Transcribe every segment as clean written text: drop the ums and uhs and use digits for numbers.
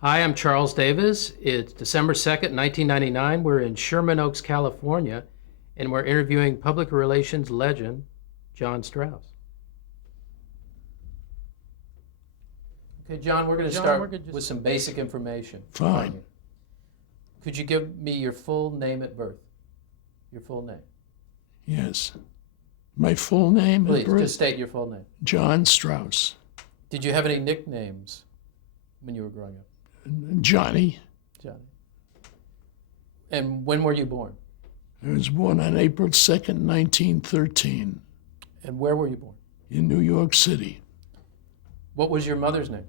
Hi, I'm Charles Davis. It's December 2nd, 1999. We're in Sherman Oaks, California, and we're interviewing public relations legend John Strauss. Okay, John, we're going to start with some basic information. Fine. Could you give me your full name at birth? Your full name. Yes. My full name at Please, birth? just state your full name. John Strauss. Did you have any nicknames when you were growing up? Johnny. Johnny. And when were you born? I was born on April 2nd, 1913, And where were you born? in New York City. What was your mother's name?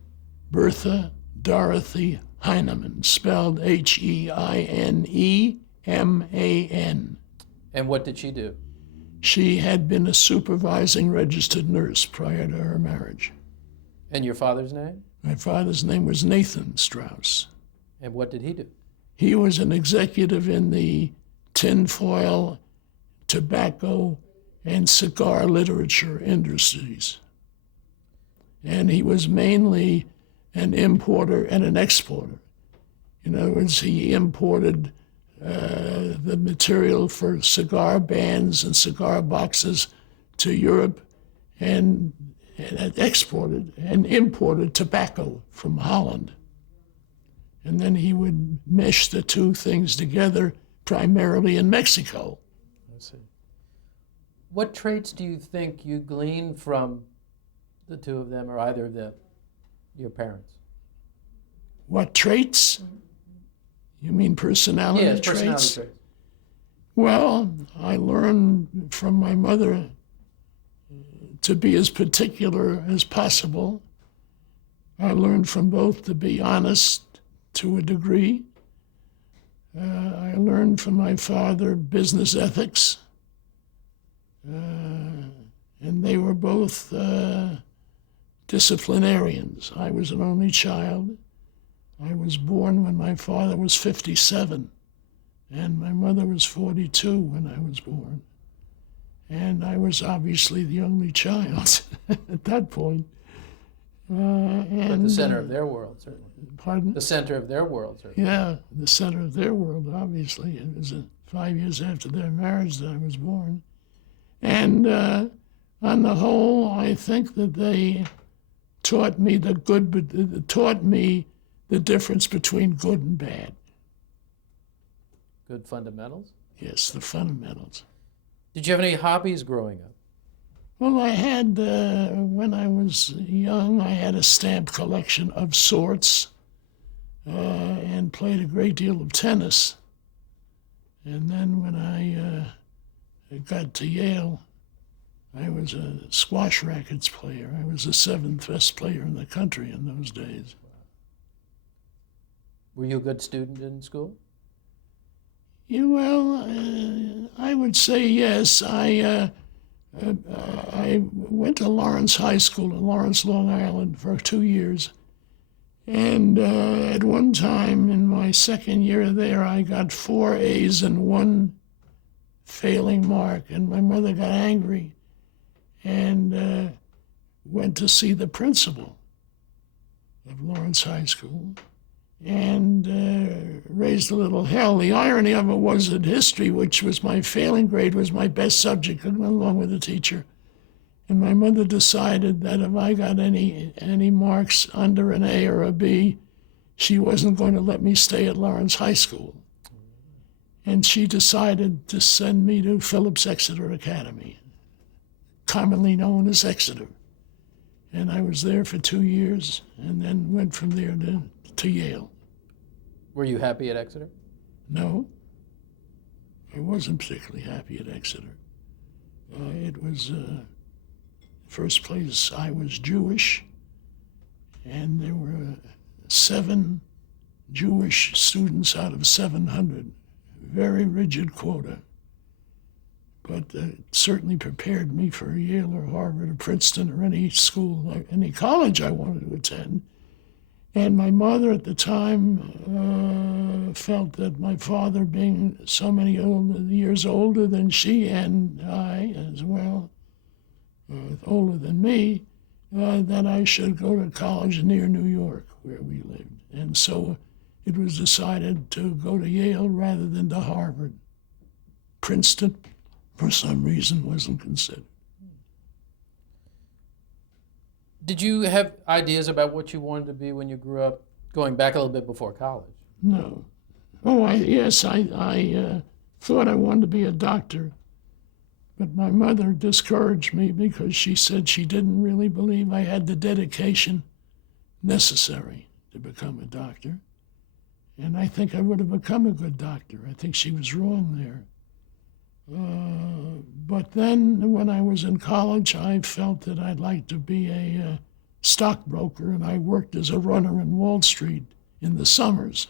Bertha Dorothy Heineman, spelled Heineman. And what did she do? She had been a supervising registered nurse prior to her marriage. And your father's name? My father's name was Nathan Strauss. And what did he do? He was an executive in the tinfoil, tobacco, and cigar literature industries. And he was mainly an importer and an exporter. In other words, he imported the material for cigar bands and cigar boxes to Europe and exported and imported tobacco from Holland. And then he would mesh the two things together, primarily in Mexico. I see. What traits do you think you gleaned from the two of them, or either of them, your parents? What traits? You mean personality Yes, traits? personality traits. Well, I learned from my mother to be as particular as possible. I learned from both to be honest to a degree. I learned from my father business ethics. And they were both disciplinarians. I was an only child. I was born when my father was 57, and my mother was 42 when I was born. And I was obviously the only child at that point. But the center of their world, certainly. Pardon? The center of their world, certainly. Yeah, the center of their world, obviously. It was 5 years after their marriage that I was born. And on the whole, I think that they taught me the good, but taught me the difference between good and bad. Good fundamentals. Yes, the fundamentals. Did you have any hobbies growing up? Well, I had, when I was young, I had a stamp collection of sorts and played a great deal of tennis. And then when I got to Yale, I was a squash rackets player. I was the seventh best player in the country in those days. Were you a good student in school? Yeah, well, I would say yes. I went to Lawrence High School in Lawrence, Long Island for 2 years. And at one time in my second year there, I got 4 A's and 1 failing mark. And my mother got angry and went to see the principal of Lawrence High School and raised a little hell. The irony of it was that history, which was my failing grade, was my best subject, along with the teacher. And my mother decided that if I got any marks under an A or a B, she wasn't going to let me stay at Lawrence High School. And she decided to send me to Phillips Exeter Academy, commonly known as Exeter. And I was there for 2 years and then went from there to Yale. Were you happy at Exeter? No, I wasn't particularly happy at Exeter. It was, first place, I was Jewish, and there were 7 Jewish students out of 700. Very rigid quota. But it certainly prepared me for Yale or Harvard or Princeton or any school, any college I wanted to attend. And my mother at the time felt that my father, being so many years older than she and I as well, older than me, that I should go to college near New York, where we lived. And And so it was decided to go to Yale rather than to Harvard. Princeton, for some reason, wasn't considered. Did you have ideas about what you wanted to be when you grew up, going back a little bit before college? No. Oh, I thought I wanted to be a doctor, but my mother discouraged me because she said she didn't really believe I had the dedication necessary to become a doctor. And I think I would have become a good doctor. I think she was wrong there. But then when I was in college, I felt that I'd like to be a stockbroker, and I worked as a runner in Wall Street in the summers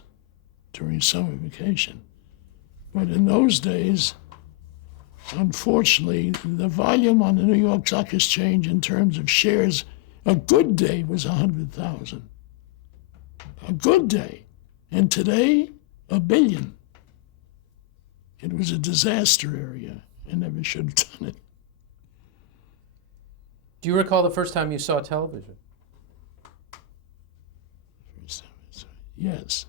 during summer vacation. But in those days, unfortunately, the volume on the New York Stock Exchange in terms of shares, a good day was 100,000. A good day. And today, 1 billion. It was a disaster area. I never should have done it. Do you recall the first time you saw television? Yes.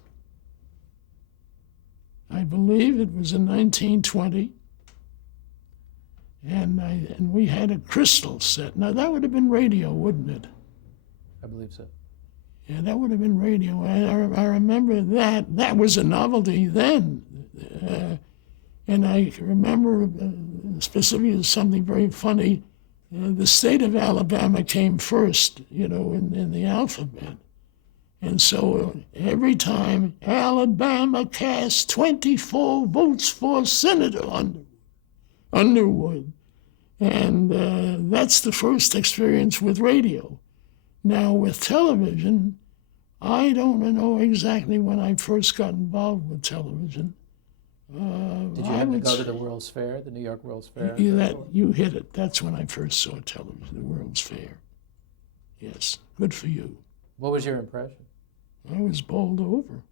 I believe it was in 1920, and we had a crystal set. Now, that would have been radio, wouldn't it? I believe so. Yeah, that would have been radio. I remember that. That was a novelty then. And I remember specifically something very funny. The state of Alabama came first, in the alphabet. And so every time Alabama cast 24 votes for Senator Underwood. And that's the first experience with radio. Now, with television, I don't know exactly when I first got involved with television. Did you have to go to the World's Fair, the New York World's Fair? You hit it. That's when I first saw television, the World's Fair. Yes, good for you. What was your impression? I was bowled over.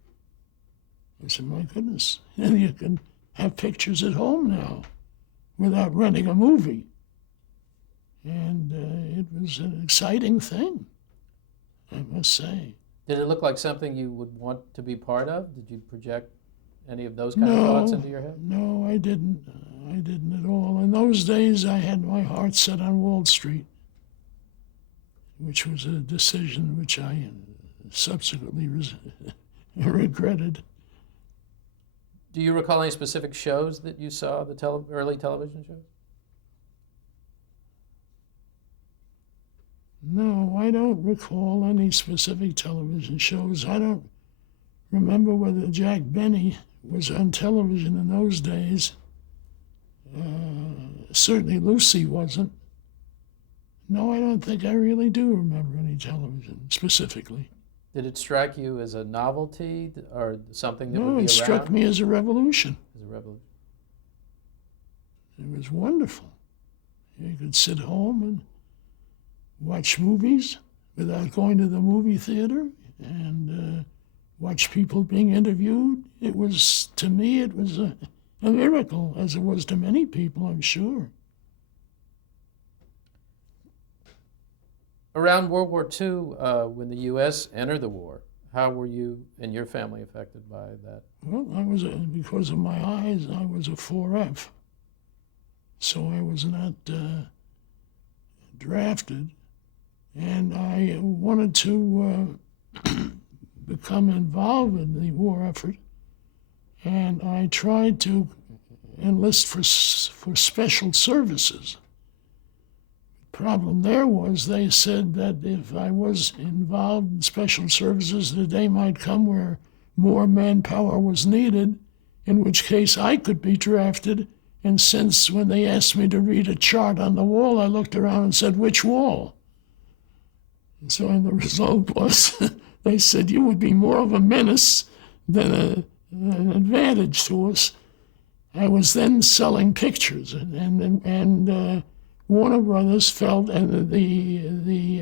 I said, my goodness. And you can have pictures at home now without renting a movie. And it was an exciting thing, I must say. Did it look like something you would want to be part of? Did you project any of those kind of thoughts into your head? No, I didn't. I didn't at all. In those days, I had my heart set on Wall Street, which was a decision which I subsequently regretted. Do you recall any specific shows that you saw, the early television shows? No, I don't recall any specific television shows. I don't remember whether Jack Benny was on television in those days. Certainly Lucy wasn't. No, I don't think I really do remember any television specifically. Did it strike you as a novelty or something that would be No, around? it struck me as a revolution. As a revolution. It was wonderful. You could sit home and watch movies without going to the movie theater and watch people being interviewed. It was, to me, it was a miracle, as it was to many people, I'm sure. Around World War II, when the U.S. entered the war, how were you and your family affected by that? Well, because of my eyes, I was a 4F. So I was not drafted. And I wanted to become involved in the war effort. And I tried to enlist for special services. Problem there was they said that if I was involved in special services, the day might come where more manpower was needed, in which case I could be drafted. And since when they asked me to read a chart on the wall, I looked around and said, which wall? And so the result was they said, you would be more of a menace than an advantage to us. I was then selling pictures, and Warner Brothers felt, and the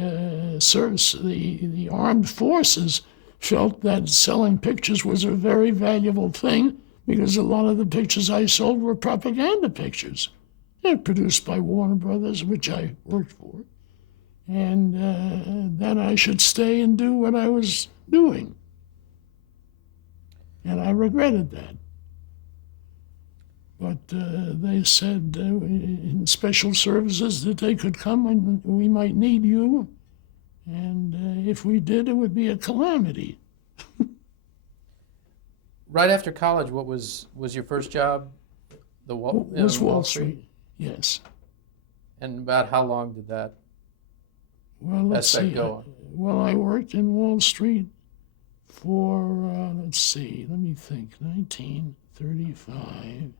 armed forces felt that selling pictures was a very valuable thing because a lot of the pictures I sold were propaganda pictures. They're produced by Warner Brothers, which I worked for, and then I should stay and do what I was doing. And I regretted that. But they said in special services that they could come and we might need you. And if we did, it would be a calamity. Right after college, what was your first job? Was Wall Street? Yes. And about how long did that Well, let's aspect see. go on? Well, I worked in Wall Street for, let's see, let me think, 1935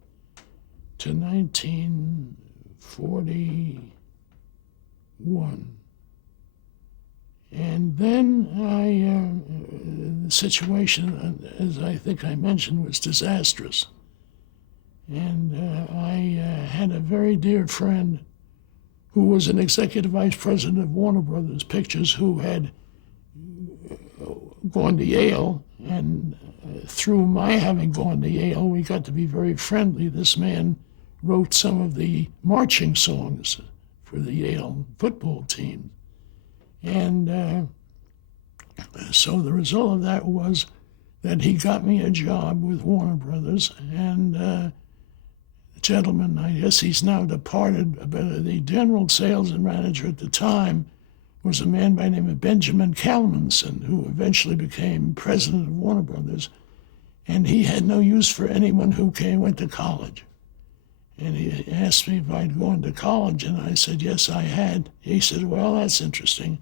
to 1941. And then the situation, as I think I mentioned, was disastrous. And I had a very dear friend who was an executive vice president of Warner Brothers Pictures who had gone to Yale. And through my having gone to Yale, we got to be very friendly. This man wrote some of the marching songs for the Yale football team. And so the result of that was that he got me a job with Warner Brothers. And the gentleman, I guess he's now departed, but the general sales and manager at the time was a man by the name of Benjamin Kalmanson, who eventually became president of Warner Brothers. And he had no use for anyone who went to college. And he asked me if I'd gone to college, and I said, yes, I had. He said, well, that's interesting.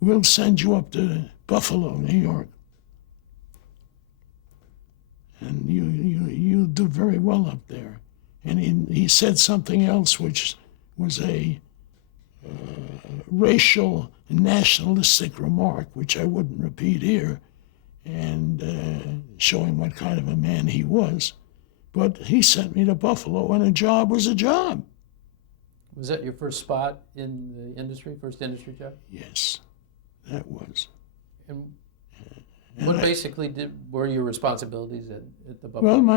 We'll send you up to Buffalo, New York. And you do very well up there. And he said something else, which was a racial, nationalistic remark, which I wouldn't repeat here, and showing what kind of a man he was. But he sent me to Buffalo, and a job was a job. Was that your first spot in the industry, first industry job? Yes, that was. And what basically were your responsibilities at the Buffalo? Well,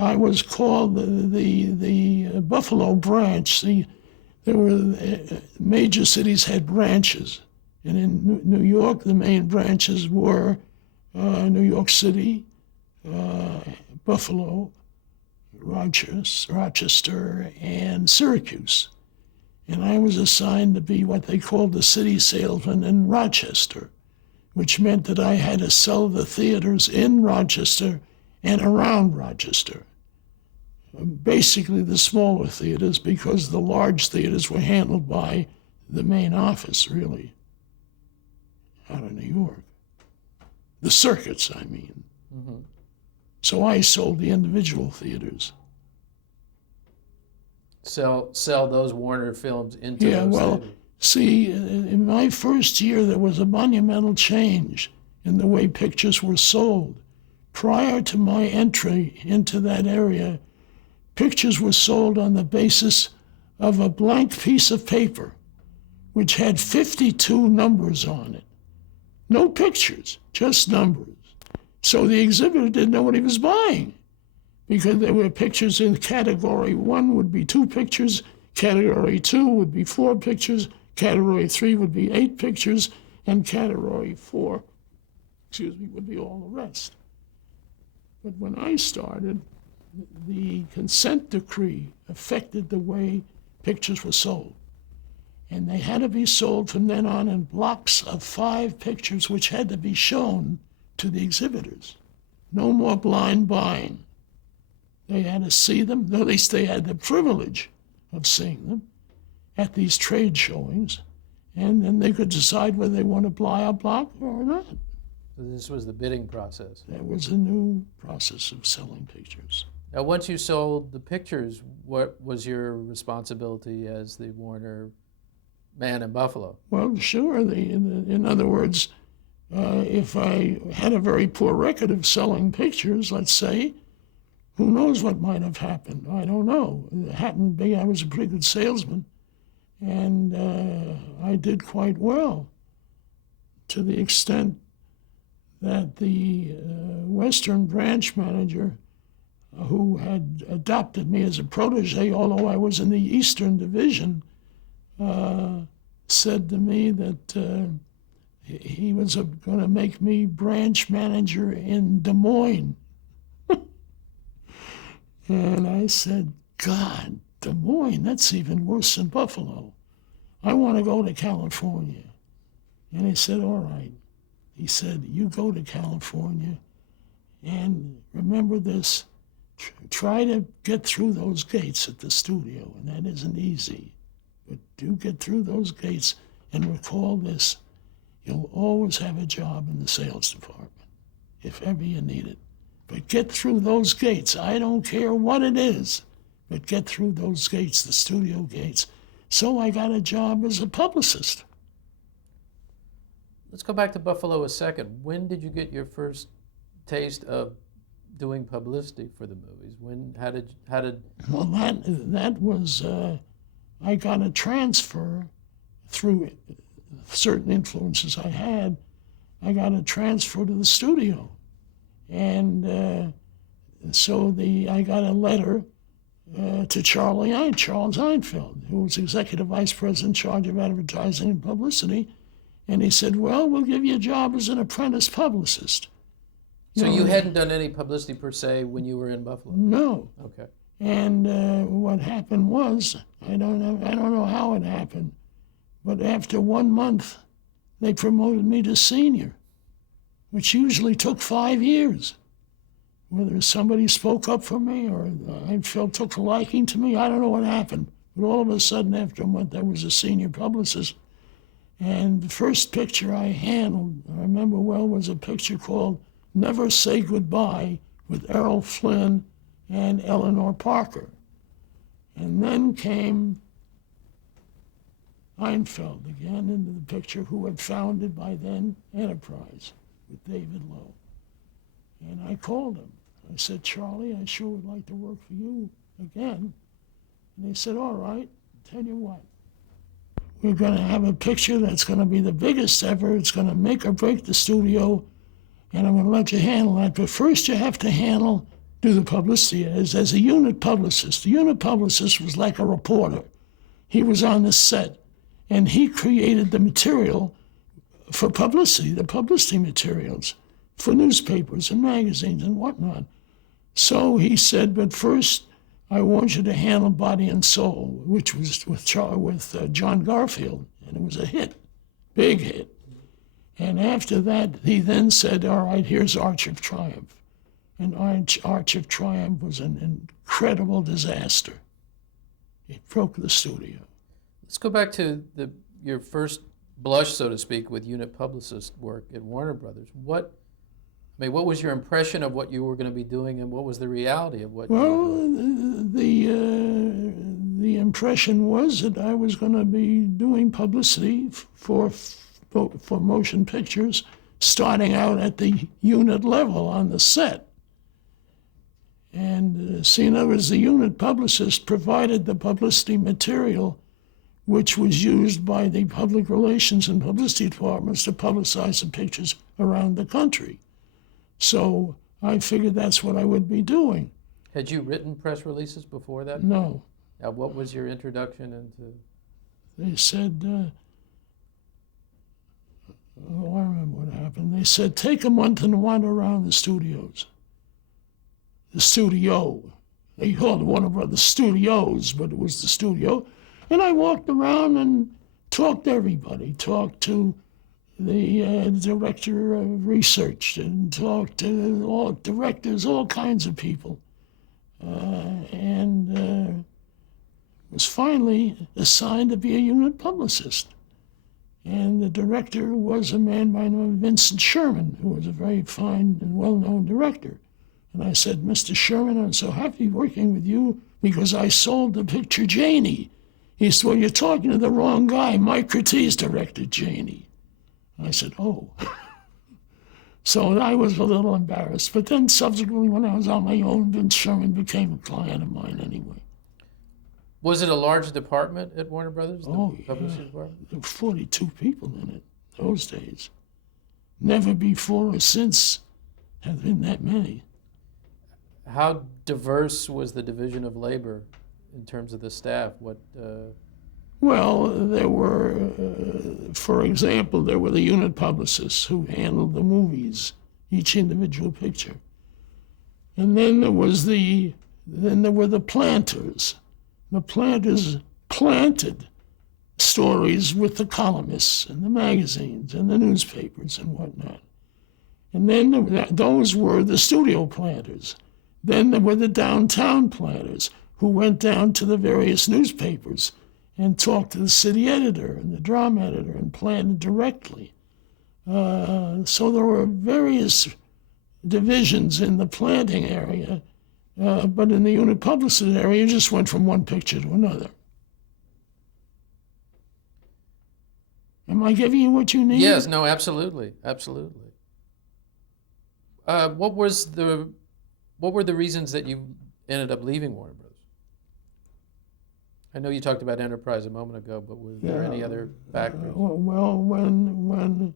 I was called the Buffalo branch. There were major cities had branches, and in New York, the main branches were New York City, Buffalo, Rochester, and Syracuse. And I was assigned to be what they called the city salesman in Rochester, which meant that I had to sell the theaters in Rochester and around Rochester. Basically the smaller theaters, because the large theaters were handled by the main office, really, out of New York. The circuits, I mean. Mm-hmm. So I sold the individual theaters. Sell those Warner films into those theaters. See, in my first year, there was a monumental change in the way pictures were sold. Prior to my entry into that area, pictures were sold on the basis of a blank piece of paper, which had 52 numbers on it. No pictures, just numbers. So the exhibitor didn't know what he was buying, because there were pictures in category 1 would be 2 pictures, category 2 would be 4 pictures, category 3 would be 8 pictures, and category 4, would be all the rest. But when I started, the consent decree affected the way pictures were sold. And they had to be sold from then on in blocks of 5 pictures, which had to be shown to the exhibitors. No more blind buying. They had to see them, at least they had the privilege of seeing them at these trade showings, and then they could decide whether they want to buy a block or not. So this was the bidding process. That was a new process of selling pictures. Now, once you sold the pictures, what was your responsibility as the Warner man in Buffalo? Well, sure. In other words, if I had a very poor record of selling pictures, let's say, who knows what might have happened? I don't know. It happened to be I was a pretty good salesman, and I did quite well, to the extent that the Western branch manager, who had adopted me as a protege, although I was in the Eastern Division, said to me that he was going to make me branch manager in Des Moines, And I said, God, Des Moines, that's even worse than Buffalo. I want to go to California. And he said, all right. He said, you go to California and remember this, try to get through those gates at the studio, and that isn't easy. But do get through those gates and recall this. You'll always have a job in the sales department, if ever you need it. But get through those gates. I don't care what it is, but get through those gates, the studio gates. So I got a job as a publicist. Let's go back to Buffalo a second. When did you get your first taste of doing publicity for the movies? How did? Well, that was I got a transfer through certain influences I had. I got a transfer to the studio, and so I got a letter to Charles Einfeld, who was executive vice president in charge of advertising and publicity, and he said, "Well, we'll give you a job as an apprentice publicist." So you hadn't done any publicity per se when you were in Buffalo? No. Okay. And what happened was, I don't know how it happened, but after 1 month, they promoted me to senior, which usually took 5 years. Whether somebody spoke up for me or Einfeld took a liking to me, I don't know what happened. But all of a sudden, after a month, I was a senior publicist. And the first picture I handled, I remember well, was a picture called Never Say Goodbye with Errol Flynn and Eleanor Parker. And then came Einfeld again into the picture, who had founded by then Enterprise with David Lowe. And I called him. I said, Charlie, I sure would like to work for you again. And he said, all right, tell you what, we're going to have a picture that's going to be the biggest ever. It's going to make or break the studio, and I'm going to let you handle that. But first you have to do the publicity as a unit publicist. The unit publicist was like a reporter. He was on the set, and he created the material for publicity, the publicity materials for newspapers and magazines and whatnot. So he said, but first I want you to handle Body and Soul, which was with John Garfield, and it was a hit, big hit. And after that, he then said, all right, here's Arch of Triumph. And Arch of Triumph was an incredible disaster. It broke the studio. Let's go back to your first blush, so to speak, with unit publicist work at Warner Brothers. What was your impression of what you were going to be doing, and what was the reality of what you were doing? The impression was that I was going to be doing publicity for motion pictures, starting out at the unit level on the set. And seeing as the unit publicist provided the publicity material, which was used by the public relations and publicity departments to publicize the pictures around the country. So I figured that's what I would be doing. Had you written press releases before that? No. Now, what was your introduction into? They said, I remember what happened. They said, take a month and wander around the studios. The studio. They called Warner Brothers Studios, but it was the studio. And I walked around and talked to everybody, talked to the director of research, and talked to all directors, all kinds of people. And was finally assigned to be a unit publicist. And the director was a man by the name of Vincent Sherman, who was a very fine and well-known director. And I said, Mr. Sherman, I'm so happy working with you because I sold the picture Janie. He said, well, you're talking to the wrong guy. Mike Curtiz directed Janie. I said, oh. So I was a little embarrassed. But then subsequently, when I was on my own, Vince Sherman became a client of mine anyway. Was it a large department at Warner Brothers? Oh, yeah. Publicity department? There were 42 people in it those days. Never before or since have been that many. How diverse was the division of labor in terms of the staff? Well, there were, for example, there were the unit publicists who handled the movies, each individual picture. And then there was the Then there were the planters. The planters planted stories with the columnists and the magazines and the newspapers and whatnot. And then those were the studio planters. Then there were the downtown planters who went down to the various newspapers and talked to the city editor and the drama editor and planted directly. So there were various divisions in the planting area, but in the unit publicist area, you just went from one picture to another. Am I giving you what you need? Yes, no, absolutely, absolutely. What were the reasons that you ended up leaving Warner Brothers? I know you talked about Enterprise a moment ago, but were there any other factors? Well, when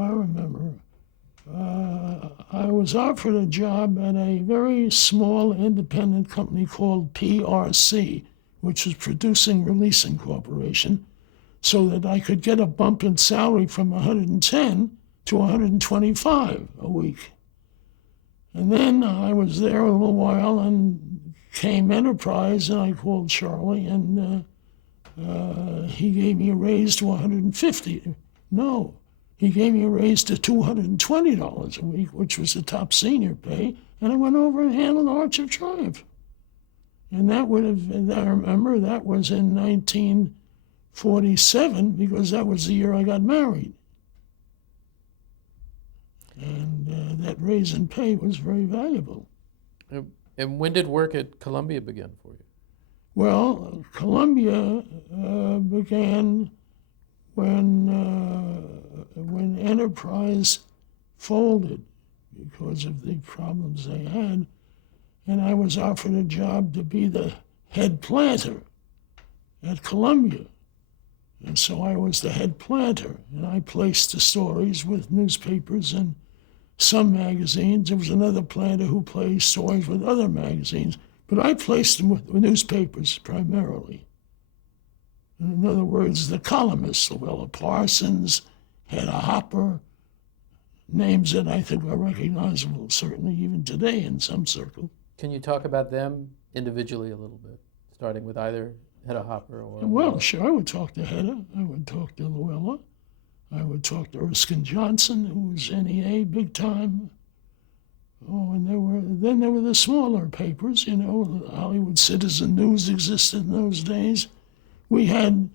I remember, I was offered a job at a very small independent company called PRC, which was Producing Releasing Corporation, so that I could get a bump in salary from 110 to 125 a week. And then I was there a little while and came Enterprise, and I called Charlie, and he gave me a raise to 150. No, he gave me a raise to $220 a week, which was the top senior pay, and I went over and handled Arch of Triumph. And that would have, I remember, that was in 1947, because that was the year I got married. And that raise in pay was very valuable. And when did work at Columbia begin for you? Well, Columbia began when Enterprise folded because of the problems they had, and I was offered a job to be the head planter at Columbia. And so I was the head planter, and I placed the stories with newspapers and some magazines. There was another planter who placed stories with other magazines, but I placed them with newspapers primarily. In other words, the columnists, Luella Parsons, Hedda Hopper, names that I think are recognizable, certainly even today in some circles. Can you talk about them individually a little bit, starting with either Hedda Hopper or... Well, sure, I would talk to Hedda, I would talk to Luella, I would talk to Erskine Johnson, who was NEA big time. Oh, and then there were the smaller papers, you know, the Hollywood Citizen News existed in those days. In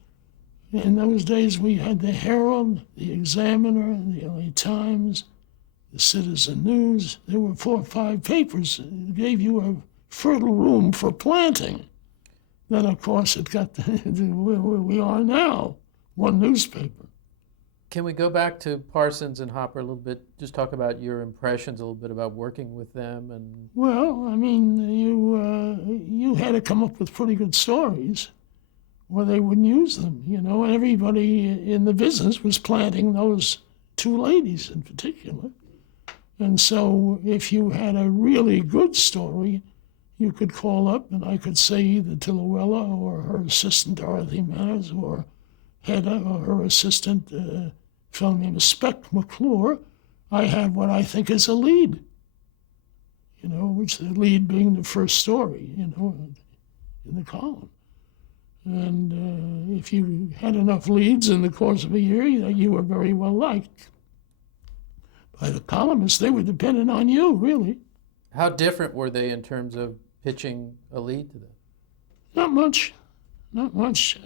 those days, we had the Herald, the Examiner, the LA Times, the Citizen News. There were 4 or 5 papers. It gave you a fertile room for planting. Then, of course, it got where we are now, one newspaper. Can we go back to Parsons and Hopper a little bit? Just talk about your impressions a little bit about working with them and... Well, I mean, you had to come up with pretty good stories, or they wouldn't use them, you know. And everybody in the business was planting those 2 ladies in particular. And so if you had a really good story, you could call up and I could say either to Luella or her assistant Dorothy Manners or Hedda or her assistant, a fellow named Speck McClure, I have what I think is a lead, you know, which the lead being the first story, you know, in the column. And if you had enough leads in the course of a year, you were very well liked. By the columnists, they were dependent on you, really. How different were they in terms of pitching a lead to them? Not much, not much.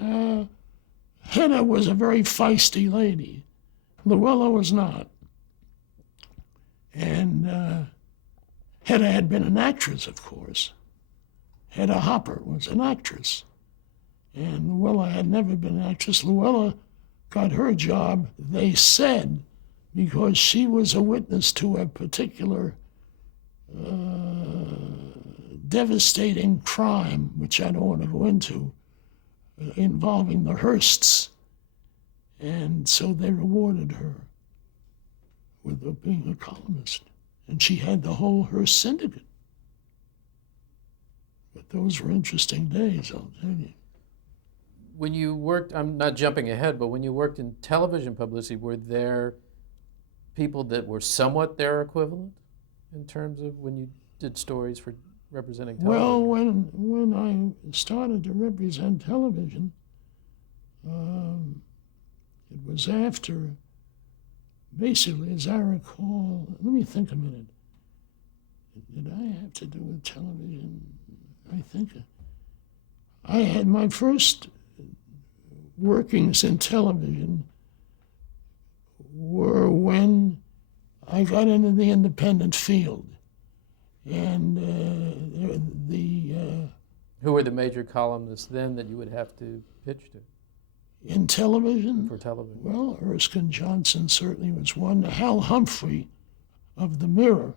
Hedda was a very feisty lady. Luella was not. And Hedda had been an actress, of course. Hedda Hopper was an actress. And Luella had never been an actress. Luella got her job, they said, because she was a witness to a particular devastating crime, which I don't want to go into, involving the Hearsts. And so they rewarded her with being a columnist. And she had the whole Hearst syndicate. But those were interesting days, I'll tell you. When you worked, I'm not jumping ahead, but when you worked in television publicity, were there people that were somewhat their equivalent in terms of when you did stories for representing Well, television? when I started to represent television, it was after, basically, as I recall, let me think a minute. Did I have to do with television? I think I had my first workings in television were when I got into the independent field. And Who were the major columnists then that you would have to pitch to in television, for television? well, Erskine Johnson certainly was one. Hal Humphrey of The Mirror,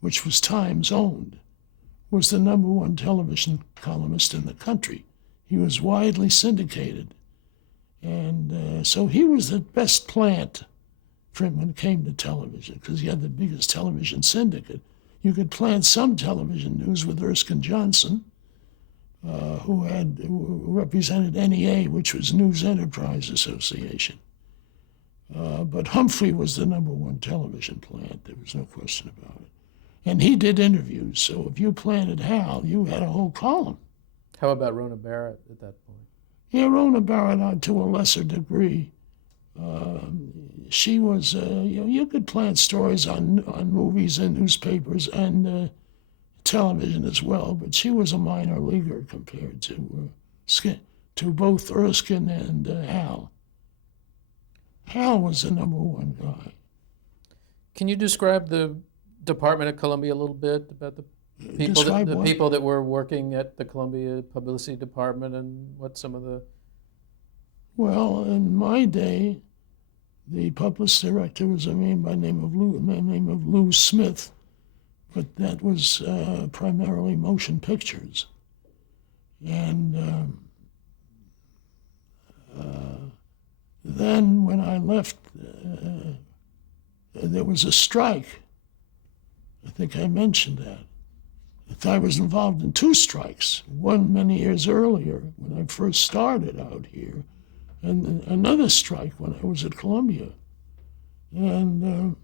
which was Times owned, was the #1 television columnist in the country. He was widely syndicated. And so he was the best plant for him when it came to television, because he had the biggest television syndicate. You could plant some television news with Erskine Johnson, who represented NEA, which was News Enterprise Association. But Humphrey was the #1 television plant. There was no question about it. And he did interviews, so if you planted Hal, you had a whole column. How about Rona Barrett at that point? Yeah, Rona Barrett, to a lesser degree. She was, you could plant stories on movies and newspapers and television as well, but she was a minor leaguer compared to both Erskine and Hal. Hal was the #1 guy. Can you describe the Department at Columbia a little bit about the Describe what? people that were working at the Columbia Publicity Department and what some of the... Well, in my day, the publicist director was a man by the name of Lou Smith, but that was primarily motion pictures. And then when I left, there was a strike. I think I mentioned that. I was involved in 2 strikes, one many years earlier when I first started out here, and another strike when I was at Columbia. And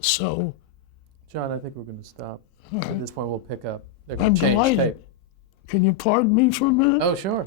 so... John, I think we're going to stop. All At right. this point, we'll pick up. They're I'm going to change delighted. tape. Can you pardon me for a minute? Oh, sure.